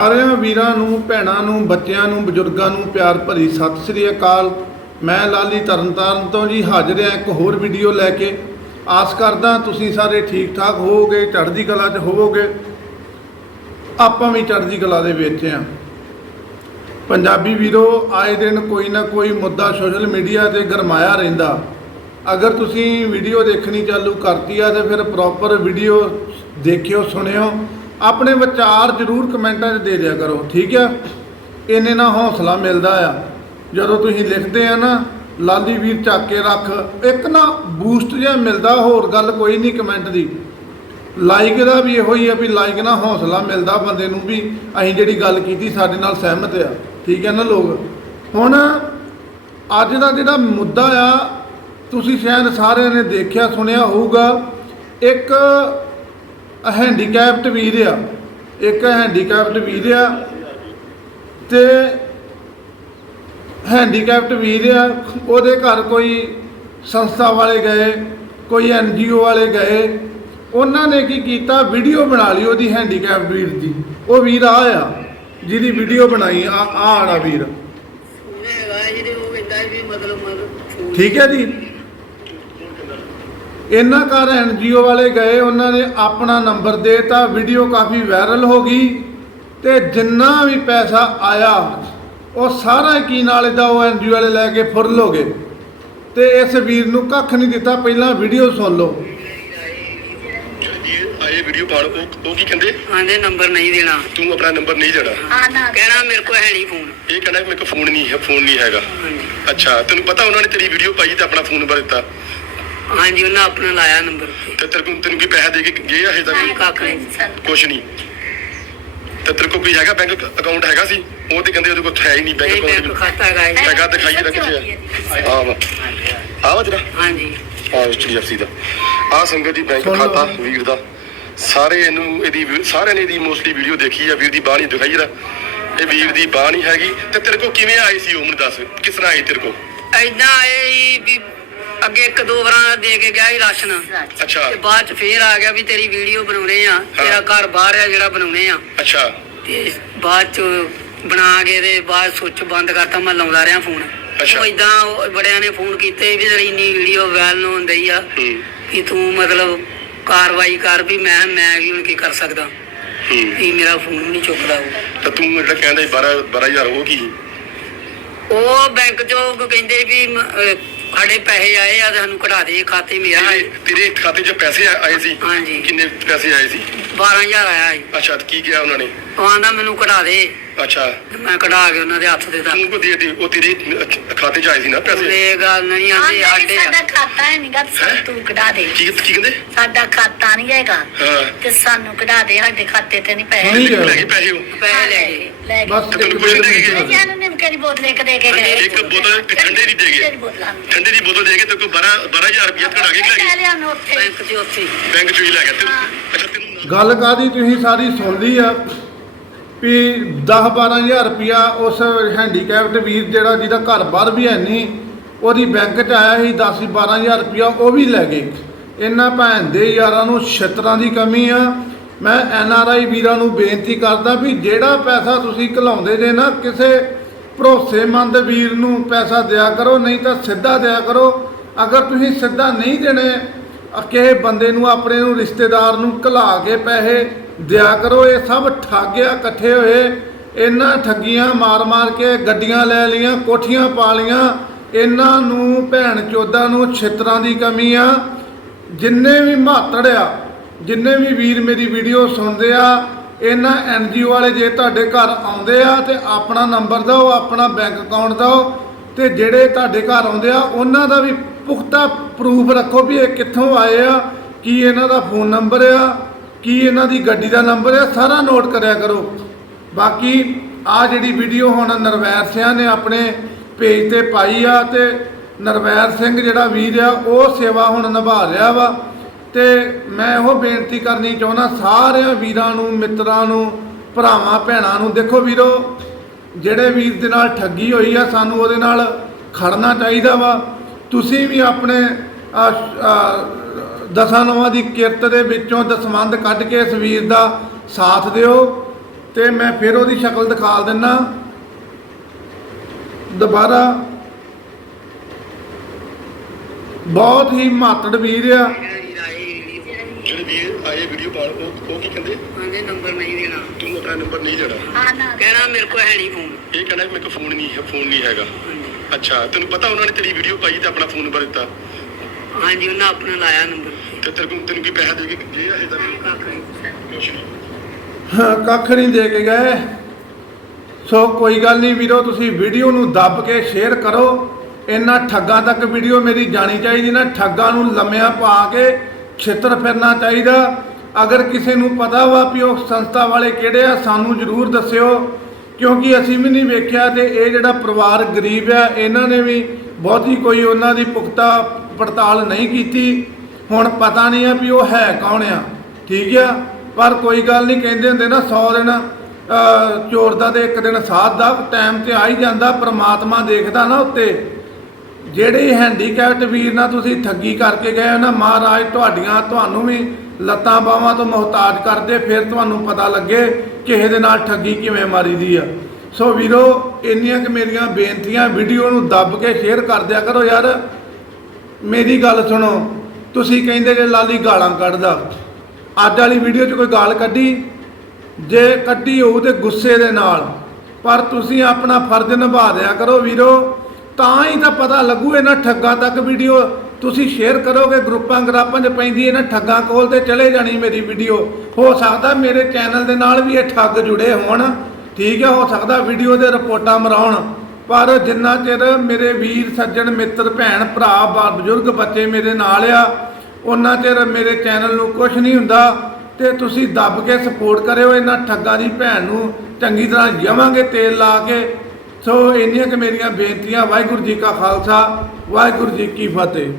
ਸਾਰਿਆਂ ਵੀਰਾਂ ਨੂੰ, ਭੈਣਾਂ ਨੂੰ, ਬੱਚਿਆਂ ਨੂੰ, ਬਜ਼ੁਰਗਾਂ ਨੂੰ ਪਿਆਰ ਭਰੀ ਸਤਿ ਸ੍ਰੀ ਅਕਾਲ। ਮੈਂ ਲਾਲੀ ਤਰਨਤਾਰਨ ਤੋਂ ਜੀ ਹਾਜ਼ਰ ਹਾਂ ਇੱਕ ਹੋਰ ਵੀਡੀਓ ਲੈ ਕੇ। ਆਸ ਕਰਦਾ ਤੁਸੀਂ ਸਾਰੇ ਠੀਕ ਠਾਕ ਹੋਵੋਗੇ, ਚੜ੍ਹਦੀ ਕਲਾ 'ਚ ਹੋਵੋਗੇ। ਆਪਾਂ ਵੀ ਚੜ੍ਹਦੀ ਕਲਾ ਦੇ ਵਿੱਚ ਹਾਂ। ਪੰਜਾਬੀ ਵੀਰੋ, ਆਏ ਦਿਨ ਕੋਈ ਨਾ ਕੋਈ ਮੁੱਦਾ ਸੋਸ਼ਲ ਮੀਡੀਆ ਤੇ ਗਰਮਾਇਆ ਰਹਿੰਦਾ। ਅਗਰ ਤੁਸੀਂ ਵੀਡੀਓ ਦੇਖਣੀ ਚਾਲੂ ਕਰਤੀ ਆ ਤੇ ਫਿਰ ਪ੍ਰੋਪਰ ਵੀਡੀਓ ਦੇਖਿਓ, ਸੁਣਿਓ। ਆਪਣੇ ਵਿਚਾਰ ਜ਼ਰੂਰ ਕਮੈਂਟਾਂ 'ਚ ਦੇ ਦਿਆ ਕਰੋ, ਠੀਕ ਆ? ਇੰਨੇ ਨਾਲ ਹੌਸਲਾ ਮਿਲਦਾ ਆ। ਜਦੋਂ ਤੁਸੀਂ ਲਿਖਦੇ ਆ ਨਾ, ਲਾਲੀ ਵੀਰ ਚੱਕ ਕੇ ਰੱਖ, ਇੱਕ ਨਾ ਬੂਸਟ ਜਿਹਾ ਮਿਲਦਾ, ਹੋਰ ਗੱਲ ਕੋਈ ਨਹੀਂ ਕਮੈਂਟ ਦੀ। ਲਾਈਕ ਦਾ ਵੀ ਇਹੋ ਹੀ ਆ ਵੀ ਲਾਈਕ ਨਾਲ ਹੌਸਲਾ ਮਿਲਦਾ ਬੰਦੇ ਨੂੰ ਵੀ, ਅਸੀਂ ਜਿਹੜੀ ਗੱਲ ਕੀਤੀ ਸਾਡੇ ਨਾਲ ਸਹਿਮਤ ਆ। ਠੀਕ ਹੈ ਨਾ ਲੋਕ? ਹੁਣ ਅੱਜ ਦਾ ਜਿਹੜਾ ਮੁੱਦਾ ਆ, ਤੁਸੀਂ ਸ਼ਾਇਦ ਸਾਰਿਆਂ ਨੇ ਦੇਖਿਆ, ਸੁਣਿਆ ਹੋਊਗਾ, ਇੱਕ ਹੈਂਡੀਕੈਪਟ ਵੀਰ ਆ। ਇੱਕ ਹੈਂਡੀਕੈਪਟ ਵੀਰ ਆ ਤੇ ਹੈਂਡੀਕੈਪਟ ਵੀਰ ਆ ਉਹਦੇ ਘਰ ਕੋਈ ਸੰਸਥਾ ਵਾਲੇ ਗਏ ਕੋਈ ਐਨਜੀਓ ਵਾਲੇ ਗਏ ਉਹਨਾਂ ਨੇ ਕੀ ਕੀਤਾ ਵੀਡੀਓ ਬਣਾ ਲਈ ਉਹਦੀ ਹੈਂਡੀਕੈਪਟ ਵੀਰ ਦੀ। ਉਹ ਵੀਰ ਆ ਆ ਜਿਹਦੀ ਵੀਡੀਓ ਬਣਾਈ ਆ ਆ ਆੜਾ ਵੀਰ। ਠੀਕ ਹੈ ਜੀ? ਇਹਨਾਂ ਘਰ ਐਨਜੀਓ ਵਾਲੇ ਗਏ ਉਹਨਾਂ ਨੇ ਆਪਣਾ ਨੰਬਰ ਦੇਤਾ ਵੀਡੀਓ ਕਾਫੀ ਵਾਇਰਲ ਹੋ ਗਈ ਤੇ ਜਿੰਨਾ ਵੀ ਪੈਸਾ ਆਇਆ ਉਹ ਸਾਰਾ ਕੀ ਨਾਲ ਦਾ ਉਹ ਐਨਜੀਓ ਵਾਲੇ ਲੈ ਕੇ ਫੁਰਲ ਹੋ ਗਏ। ਤੇ ਇਸ ਵੀਰ ਨੂੰ ਕੱਖ ਨਹੀਂ ਦਿੱਤਾ ਪਹਿਲਾਂ ਵੀਡੀਓ ਸੁਣ ਲਓ। ਆਏ ਵੀਡੀਓ ਪਾਣ ਉਹ ਉਹ ਕੀ ਕਹਿੰਦੇ? ਆਂਦੇ ਨੰਬਰ ਨਹੀਂ ਦੇਣਾ। ਤੂੰ ਆਪਣਾ ਨੰਬਰ ਨਹੀਂ ਦੇਣਾ। ਕਹਿਣਾ ਮੇਰੇ ਕੋਲ ਹੈ ਨਹੀਂ ਫੋਨ ਇਹ ਕਹਿੰਦਾ ਮੇਰੇ ਕੋਲ ਫੋਨ ਨਹੀਂ ਹੈ ਫੋਨ ਨਹੀਂ ਹੈਗਾ। ਅੱਛਾ ਤੈਨੂੰ ਪਤਾ ਉਹਨਾਂ ਨੇ ਤੇਰੀ ਵੀਡੀਓ ਪਾਈ ਤੇ ਆਪਣਾ ਫੋਨ ਨੰਬਰ ਦਿੱਤਾ। ਹਾਂਜੀ ਉਹਨਾਂ ਆਪਣਾ ਲਾਇਆ ਨੰਬਰ ਤੇ ਤੇਰੇ ਕੋਲ ਤੈਨੂੰ ਕੀ ਪੈਸੇ ਦੇ ਕੇ ਗਏ ਆ ਹਜੇ ਤੱਕ ਕੱਖ ਨਹੀਂ ਕੁਛ ਨਹੀਂ। ਤੇ ਤੇਰੇ ਕੋਲ ਕੋਈ ਹੈਗਾ ਬੈਂਕ ਅਕਾਊਂਟ ਹੈਗਾ ਸੀ? ਉਹ ਤੇ ਕਹਿੰਦੇ ਉਹਦੇ ਕੋਲ ਹੈ ਹੀ ਨਹੀਂ ਬੈਂਕ ਨਹੀਂ ਬੈਂਕ ਅਕਾਊਂਟ ਖਾਤਾ। ਹੈਗਾ ਦਿਖਾਈ ਜਰਾ ਕਿੱਥੇ ਆ ਆ ਵਾ। ਆ ਵਾ ਜਰਾ ਹਾਂਜੀ। ਆ ਐਚਡੀਐਫਸੀ ਦਾ। ਆ ਸੰਗਤ ਜੀ ਬੈਂਕ। ਖਾਤਾ ਵੀਰ ਦਾ। ਸਾਰੇ ਇਹਨੂੰ ਇਹਦੀ ਸਾਰਿਆਂ ਨੇ ਇਹਦੀ ਮੋਸਟਲੀ ਵੀਡੀਓ ਦੇਖੀ ਆ ਵੀਰ ਦੀ ਨਹੀਂ ਦਿਖਾਈ ਜਰਾ ਇਹ ਵੀਰ ਦੀ ਬਾਹ ਨਹੀਂ ਹੈਗੀ। ਤੇ ਤੇਰੇ ਕੋਲ ਕਿਵੇਂ ਆਈ ਸੀ ਉਹ ਮੈਨੂੰ ਦੱਸ। ਕਿਸ ਤਰ੍ਹਾਂ ਆਈ ਤੇਰੇ ਕੋਲ? ਐਦਾਂ ਆਏ ਵੀ ਅੱਗੇ ਇੱਕ ਦੋ ਵਾਰਾਂ ਦੇ ਕੇ ਗਿਆ ਸੀ ਰਾਸ਼ਨ। ਅੱਛਾ। ਤੇ ਬਾਅਦ ਚ ਫੇਰ ਆ ਗਿਆ ਵੀ ਤੇਰੀ ਵੀਡੀਓ ਬਣਾਉਣੇ ਆ ਤੇਰਾ ਘਰ ਬਾਹਰ ਆ ਜਿਹੜਾ ਬਣਾਉਣੇ ਆ। ਅੱਛਾ। ਤੇ ਬਾਅਦ ਚ ਬਣਾ ਕੇ ਤੇ ਬਾਅਦ ਸੁੱਚ ਬੰਦ ਕਰਤਾ ਮੈਂ ਲਾਉਂਦਾ ਰਿਹਾ ਫੋਨ। ਅੱਛਾ। ਉਹ ਇਦਾਂ ਬੜਿਆਂ ਨੇ ਫੋਨ ਕੀਤੇ ਵੀ ਤੇਰੀ ਇੰਨੀ ਵੀਡੀਓ ਵਾਇਰਲ ਹੁੰਦੀ ਆ। ਕਿ ਤੂੰ ਮਤਲਬ ਕਾਰਵਾਈ ਕਰ ਵੀ ਮੈਂ ਮੈਂ ਵੀ ਹੁਣ ਕੀ ਕਰ ਸਕਦਾ। ਹੂੰ। ਵੀ ਮੇਰਾ ਫੋਨ ਨਹੀਂ ਚੁੱਕਦਾ ਉਹ। ਤਾਂ ਤੂੰ ਜਿਹੜਾ ਕਹਿੰਦਾ 12 12000 ਉਹ ਕੀ? ਉਹ ਬੈਂਕ ਚੋਂ ਕਹਿੰਦੇ ਵੀ ਸਾਡੇ ਪੈਸੇ ਆਏ ਆ ਤੇ ਸਾਨੂੰ ਕਢਾ ਦੇ ਖਾਤੇ ਮੇਰਾ ਤੇਰੇ ਤੇਰੇ ਖਾਤੇ 'ਚ ਪੈਸੇ ਆ- ਆਏ ਸੀ? ਹਾਂਜੀ। ਕਿੰਨੇ ਪੈਸੇ ਆਏ ਸੀ? 12000 ਆਇਆ ਸੀ। ਅੱਛਾ ਤੇ ਕੀ ਕਿਹਾ ਉਹਨਾਂ ਨੇ? ਉਹ ਆਂਦਾ ਮੈਨੂੰ ਕਢਾ ਦੇ। ਅੱਛਾ। ਤੇ ਮੈਂ ਕਢਾ ਕੇ ਉਹਨਾਂ ਦੇ ਹੱਥ ਦੇ ਦਾਂ ਤੂੰ ਕੋ ਦੇ ਦੇ ਉਹ ਤੇਰੇ ਖਾਤੇ 'ਚ ਆਏ ਸੀ ਨਾ ਪੈਸੇ? ਇਹ ਗੱਲ ਨਹੀਂ ਆਂਦੇ ਆਂਦੇ ਸਾਡੇ ਖਾਤਾ ਹੈ? ਨਹੀਂਗਾ ਤੂੰ ਕਢਾ ਦੇ। ਕੀ ਕੀ ਕਹਿੰਦੇ? ਸਾਡਾ ਖਾਤਾ ਨਹੀਂ ਹੈਗਾ। ਹਾਂ। ਤੇ ਸਾਨੂੰ ਕਢਾ ਦੇ ਸਾਡੇ ਖਾਤੇ ਤੇ ਨਹੀਂ ਪੈਸੇ। ਨਹੀਂ ਲੈ ਗਏ ਗਏ ਪੈਸੇ ਉਹ। ਪੈਸੇ ਲੈ ਗਏ। ਲੈ ਗਏ ਬਸ ਤੇ ਗਏ ਜਾਨੂੰ ਦੀ ਬੋਤਲ ਇੱਕ ਦੇ ਕੇ ਗਏ? ਇੱਕ ਬੋਤਲ ਇੱਕ ਠੰਡੇ ਦੀ ਦੇ ਗਏ ਠੰਡੇ ਦੀ ਬੋਤਲ ਦੇ ਕੇ ਤੇ ਕੋਈ 12 12000 ਰੁਪਏ ਕਢਾ ਕੇ ਲੈ ਗਏ। ਲਿਆ ਉਹਨੂੰ ਉੱਥੇ ਬੈਂਕ 'ਚ ਉੱਥੇ। ਹੀ। ਬੈਂਕ 'ਚੋਂ ਹੀ ਲੈ। ਅੱਛਾ ਤੈਨੂੰ ਗੱਲ ਕਾਦੀ ਤੁਸੀਂ ਸਾਰੀ ਸੁਣ ਲਈ ਆ ਵੀ 10 12000 ਰੁਪਿਆ ਉਸ ਹੈਂਡੀਕੈਪਟ ਵੀਰ ਜਿਹੜਾ ਜਿਹਦਾ ਘਰ ਬਾਹਰ ਵੀ ਹੈ ਨਹੀਂ ਉਹਦੀ ਬੈਂਕ 'ਚ ਆਇਆ ਸੀ 10 12000 ਰੁਪਿਆ ਉਹ ਵੀ ਲੈ ਗਏ। ਇਹਨਾਂ ਭੈਣ ਦੇ ਯਾਰਾਂ ਨੂੰ ਛਿੱਤਰਾਂ ਦੀ ਕਮੀ ਆ। ਮੈਂ ਐਨ ਆਰ ਆਈ ਵੀਰਾਂ ਨੂੰ ਬੇਨਤੀ ਕਰਦਾ ਵੀ ਜਿਹੜਾ ਪੈਸਾ ਤੁਸੀਂ ਘਲਾਉਂਦੇ ਜੇ ਨਾ, ਕਿਸੇ ਭਰੋਸੇਮੰਦ ਵੀਰ ਨੂੰ ਪੈਸਾ ਦਿਆ ਕਰੋ, ਨਹੀਂ ਤਾਂ ਸਿੱਧਾ ਦਿਆ ਕਰੋ। ਅਗਰ ਤੁਸੀਂ ਸਿੱਧਾ ਨਹੀਂ ਦੇਣੇ ਕਿਸੇ ਬੰਦੇ ਨੂੰ, ਆਪਣੇ ਨੂੰ, ਰਿਸ਼ਤੇਦਾਰ ਨੂੰ ਘਲਾ ਕੇ ਪੈਸੇ ਦਿਆ ਕਰੋ। ਇਹ ਸਭ ਠਾਗਿਆ ਇਕੱਠੇ ਹੋਏ, ਇਹਨਾਂ ਠੱਗੀਆਂ ਮਾਰ-ਮਾਰ ਕੇ ਗੱਡੀਆਂ ਲੈ ਲੀਆਂ ਕੋਠੀਆਂ ਪਾ ਲੀਆਂ ਇਹਨਾਂ ਨੂੰ, ਭੈਣ ਚੋਦਾਂ ਨੂੰ ਛਿੱਤਰਾਂ ਦੀ ਕਮੀ ਆ। ਜਿੰਨੇ ਵੀ ਮਾਤੜ ਆ ਜਿੰਨੇ ਵੀ ਵੀਰ ਮੇਰੀ ਵੀਡੀਓ ਸੁਣਦੇ ਆ, ਇਹਨਾਂ ਐਨਜੀਓ ਵਾਲੇ ਜੇ ਤੁਹਾਡੇ ਘਰ ਆਉਂਦੇ ਆ ਤੇ ਆਪਣਾ ਨੰਬਰ ਦਿਓ, ਆਪਣਾ ਬੈਂਕ ਅਕਾਊਂਟ ਦਿਓ ਤੇ ਜਿਹੜੇ ਤੁਹਾਡੇ ਘਰ ਆਉਂਦੇ ਆ, ਉਹਨਾਂ ਦਾ ਵੀ ਪੁਖਤਾ ਪ੍ਰੂਫ ਰੱਖੋ ਵੀ ਇਹ ਕਿੱਥੋਂ ਆਏ ਆ, ਕੀ ਇਹਨਾਂ ਦਾ ਫੋਨ ਨੰਬਰ ਆ, ਕੀ ਇਹਨਾਂ ਦੀ ਗੱਡੀ ਦਾ ਨੰਬਰ ਆ, ਸਾਰਾ ਨੋਟ ਕਰਿਆ ਕਰੋ। ਬਾਕੀ ਆ ਜਿਹੜੀ ਵੀਡੀਓ ਹੁਣ ਨਰਵੈਰ ਸਿਆਂ ਨੇ ਆਪਣੇ ਪੇਜ ਤੇ ਪਾਈ ਆ ਤੇ ਨਰਵੈਰ ਸਿੰਘ ਜਿਹੜਾ ਵੀਰ ਆ, ਉਹ ਸੇਵਾ ਹੁਣ ਨਿਭਾ ਰਿਹਾ ਵਾ। ਤੇ ਮੈਂ ਉਹ ਬੇਨਤੀ ਕਰਨੀ ਚਾਹੁੰਦਾ ਸਾਰਿਆਂ ਵੀਰਾਂ ਨੂੰ, ਮਿੱਤਰਾਂ ਨੂੰ, ਭਰਾਵਾਂ, ਭੈਣਾਂ ਨੂੰ, ਦੇਖੋ ਵੀਰੋ, ਜਿਹੜੇ ਵੀਰ ਦੇ ਨਾਲ ਠੱਗੀ ਹੋਈ ਆ, ਸਾਨੂੰ ਉਹਦੇ ਨਾਲ ਖੜਨਾ ਚਾਹੀਦਾ ਵਾ। ਤੁਸੀਂ ਵੀ ਆਪਣੇ ਦਸਾਂ ਨਵਾਂ ਦੀ ਕਿਰਤ ਦੇ ਵਿੱਚੋਂ ਦਸਵੰਦ ਕੱਢ ਕੇ ਇਸ ਵੀਰ ਦਾ ਸਾਥ ਦਿਓ ਤੇ ਮੈਂ ਫਿਰ ਉਹਦੀ ਸ਼ਕਲ ਦਿਖਾ ਦਿੰਨਾ। ਦੁਬਾਰਾ। ਬਹੁਤ ਹੀ ਮਾਤੜ ਵੀਰ ਆ। ਆਏ ਵੀਡੀਓ ਪਾਉਣ ਉਹ ਉਹ ਕੀ ਕਹਿੰਦੇ? ਉਹਨੇ ਨੰਬਰ ਨਹੀਂ ਦੇਣਾ। ਤੂੰ ਆਪਣਾ ਨੰਬਰ ਨਹੀਂ ਦੇਣਾ। ਹਾਂ ਨਾ ਕਹਿਣਾ ਮੇਰੇ ਕੋਲ ਹੈ ਨਹੀਂ ਫੋਨ ਇਹ ਕਹਿੰਦਾ ਵੀ ਮੇਰੇ ਕੋਲ ਫੋਨ ਨਹੀਂ ਹੈ ਫੋਨ ਨਹੀਂ ਹੈਗਾ। ਅੱਛਾ ਤੈਨੂੰ ਪਤਾ ਉਹਨਾਂ ਨੇ ਤੇਰੀ ਵੀਡੀਓ ਪਾਈ ਤੇ ਆਪਣਾ ਫੋਨ ਨੰਬਰ ਦਿੱਤਾ? ਹਾਂਜੀ ਉਹਨਾਂ ਆਪਣਾ ਲਾਇਆ ਨੰਬਰ। ਤੇ ਤੇਰੇ ਕੋਲ ਤੈਨੂੰ ਕੀ ਪੈਸਾ ਦੇ ਕੇ ਜੇ ਇਹ ਤਾਂ? ਕੱਖ ਨਹੀਂ ਹਾਂ, ਕੱਖ ਨਹੀਂ ਦੇ ਕੇ ਗਏ। ਸੋ ਕੋਈ ਗੱਲ ਨਹੀਂ ਵੀਰੋ ਤੁਸੀਂ ਵੀਡੀਓ ਨੂੰ ਦੱਬ ਕੇ ਸ਼ੇਅਰ ਕਰੋ। ਇਹਨਾਂ ਠੱਗਾਂ ਤੱਕ ਵੀਡੀਓ ਮੇਰੀ ਜਾਣੀ ਚਾਹੀਦੀ ਨਾ ਠੱਗਾਂ ਨੂੰ ਲੰਮਿਆਂ ਪਾ ਕੇ ਛਿੱਤਰ ਫਿਰਨਾ ਚਾਹੀਦਾ। ਅਗਰ ਕਿਸੇ ਨੂੰ ਪਤਾ ਵਾ ਵੀ ਉਹ ਸੰਸਥਾ ਵਾਲੇ ਕਿਹੜੇ ਆ ਸਾਨੂੰ ਜ਼ਰੂਰ ਦੱਸਿਓ ਕਿਉਂਕਿ ਅਸੀਂ ਵੀ ਨਹੀਂ ਵੇਖਿਆ ਤੇ ਇਹ ਜਿਹੜਾ ਪਰਿਵਾਰ ਗਰੀਬ ਆ ਇਹਨਾਂ ਨੇ ਵੀ ਬਹੁਤੀ ਕੋਈ ਉਹਨਾਂ ਦੀ ਪੁਖਤਾ ਪੜਤਾਲ ਨਹੀਂ ਕੀਤੀ। ਹੁਣ ਪਤਾ ਨਹੀਂ ਆ ਵੀ ਉਹ ਹੈ ਕੌਣ ਆ ਠੀਕ ਆ? ਪਰ ਕੋਈ ਗੱਲ ਨਹੀਂ ਕਹਿੰਦੇ ਹੁੰਦੇ ਨਾ 100 ਦਿਨ ਅਹ, ਚੋਰ ਦਾ ਤੇ ਇੱਕ ਦਿਨ ਸਾਧ ਦਾ ਟਾਈਮ ਤੇ ਆ ਹੀ ਜਾਂਦਾ ਪ੍ਰਮਾਤਮਾ ਦੇਖਦਾ ਨਾ ਉੱਤੇ। ਜਿਹੜੇ ਹੈਂਡੀਕੈਪਟ ਵੀਰ ਨਾਲ ਤੁਸੀਂ ਠੱਗੀ ਕਰਕੇ ਗਏ ਹੋ ਨਾ ਮਹਾਰਾਜ ਤੁਹਾਡੀਆਂ ਤੁਹਾਨੂੰ ਵੀ ਲੱਤਾਂ ਬਾਹਾਂ ਤੋਂ ਮੁਹਤਾਜ ਕਰਦੇ, ਫਿਰ ਤੁਹਾਨੂੰ ਪਤਾ ਲੱਗੇ ਕਿਸੇ ਦੇ ਨਾਲ ਠੱਗੀ ਕਿਵੇਂ ਮਾਰੀਦੀ ਆ। ਸੋ ਵੀਰੋ, ਇੰਨੀਆਂ ਕਿ ਮੇਰੀਆਂ ਬੇਨਤੀਆਂ, ਵੀਡੀਓ ਨੂੰ ਦੱਬ ਕੇ ਸ਼ੇਅਰ ਕਰ ਦਿਆ ਕਰੋ ਯਾਰ। ਮੇਰੀ ਗੱਲ ਸੁਣੋ, ਤੁਸੀਂ ਕਹਿੰਦੇ ਜੇ ਲਾਲੀ ਗਾਲਾਂ ਕੱਢਦਾ। ਅੱਜ ਵਾਲੀ ਵੀਡੀਓ 'ਚ ਕੋਈ ਗਾਲ ਕੱਢੀ? ਜੇ ਕੱਢੀ ਹੋਊ ਤੇ ਗੁੱਸੇ ਦੇ ਨਾਲ। ਪਰ ਤੁਸੀਂ ਆਪਣਾ ਫਰਜ਼ ਨਿਭਾ ਦਿਆ ਕਰੋ ਵੀਰੋ। ਤਾਂ ਹੀ ਤਾਂ ਪਤਾ ਲੱਗੂ ਇਹਨਾਂ ਠੱਗਾਂ ਤੱਕ ਵੀਡੀਓ ਤੁਸੀਂ ਸ਼ੇਅਰ ਕਰੋਗੇ, ਗਰੁੱਪਾਂ ਗਰਾਪਾਂ 'ਚ ਪੈਂਦੀ ਇਹਨਾਂ ਠੱਗਾਂ ਕੋਲ ਤੇ ਚਲੇ ਜਾਣੀ ਮੇਰੀ ਵੀਡੀਓ ਹੋ ਸਕਦਾ ਮੇਰੇ ਚੈਨਲ ਦੇ ਨਾਲ ਵੀ ਇਹ ਠੱਗ ਜੁੜੇ ਹੋਣ। ਠੀਕ ਹੈ, ਹੋ ਸਕਦਾ ਵੀਡੀਓ ਦੇ ਰਿਪੋਰਟਾਂ ਮਰਾਉਣ। ਪਰ ਜਿੰਨਾ ਚਿਰ ਮੇਰੇ ਵੀਰ, ਸੱਜਣ, ਮਿੱਤਰ, ਭੈਣ, ਭਰਾ ਬਜ਼ੁਰਗ ਬੱਚੇ ਮੇਰੇ ਨਾਲ ਆ ਉਹਨਾਂ ਚਿਰ ਮੇਰੇ ਚੈਨਲ ਨੂੰ ਕੁਝ ਨਹੀਂ ਹੁੰਦਾ ਤੇ ਤੁਸੀਂ ਦੱਬ ਕੇ ਸਪੋਰਟ ਕਰਿਓ ਇਹਨਾਂ ਠੱਗਾਂ ਦੀ ਭੈਣ ਨੂੰ। ਚੰਗੀ ਤਰ੍ਹਾਂ ਜਮਾਂਗੇ ਤੇਲ ਲਾ ਕੇ। ਸੋ ਇੰਨੀਆਂ ਕਿ ਮੇਰੀਆਂ ਬੇਨਤੀਆਂ। ਵਾਹਿਗੁਰੂ ਜੀ ਕਾ ਖਾਲਸਾ, ਵਾਹਿਗੁਰੂ ਜੀ ਕੀ ਫਤਿਹ।